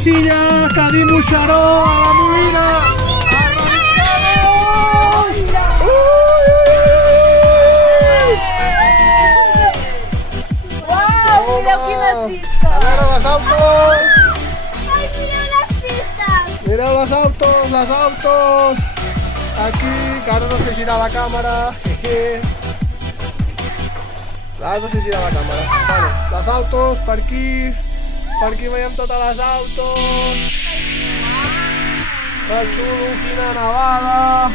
Silla, Cadí Muxaró, a la Molina. ¡Wow! Mira quines vistes! A veure les autos. Ai, mireu les pistes! Mireu les autos. Aquí, que ara no sé girar la càmera. Ara no sé girar la càmera. Vale, les autos, per aquí veiem totes les autos. Que xulo, quina nevada.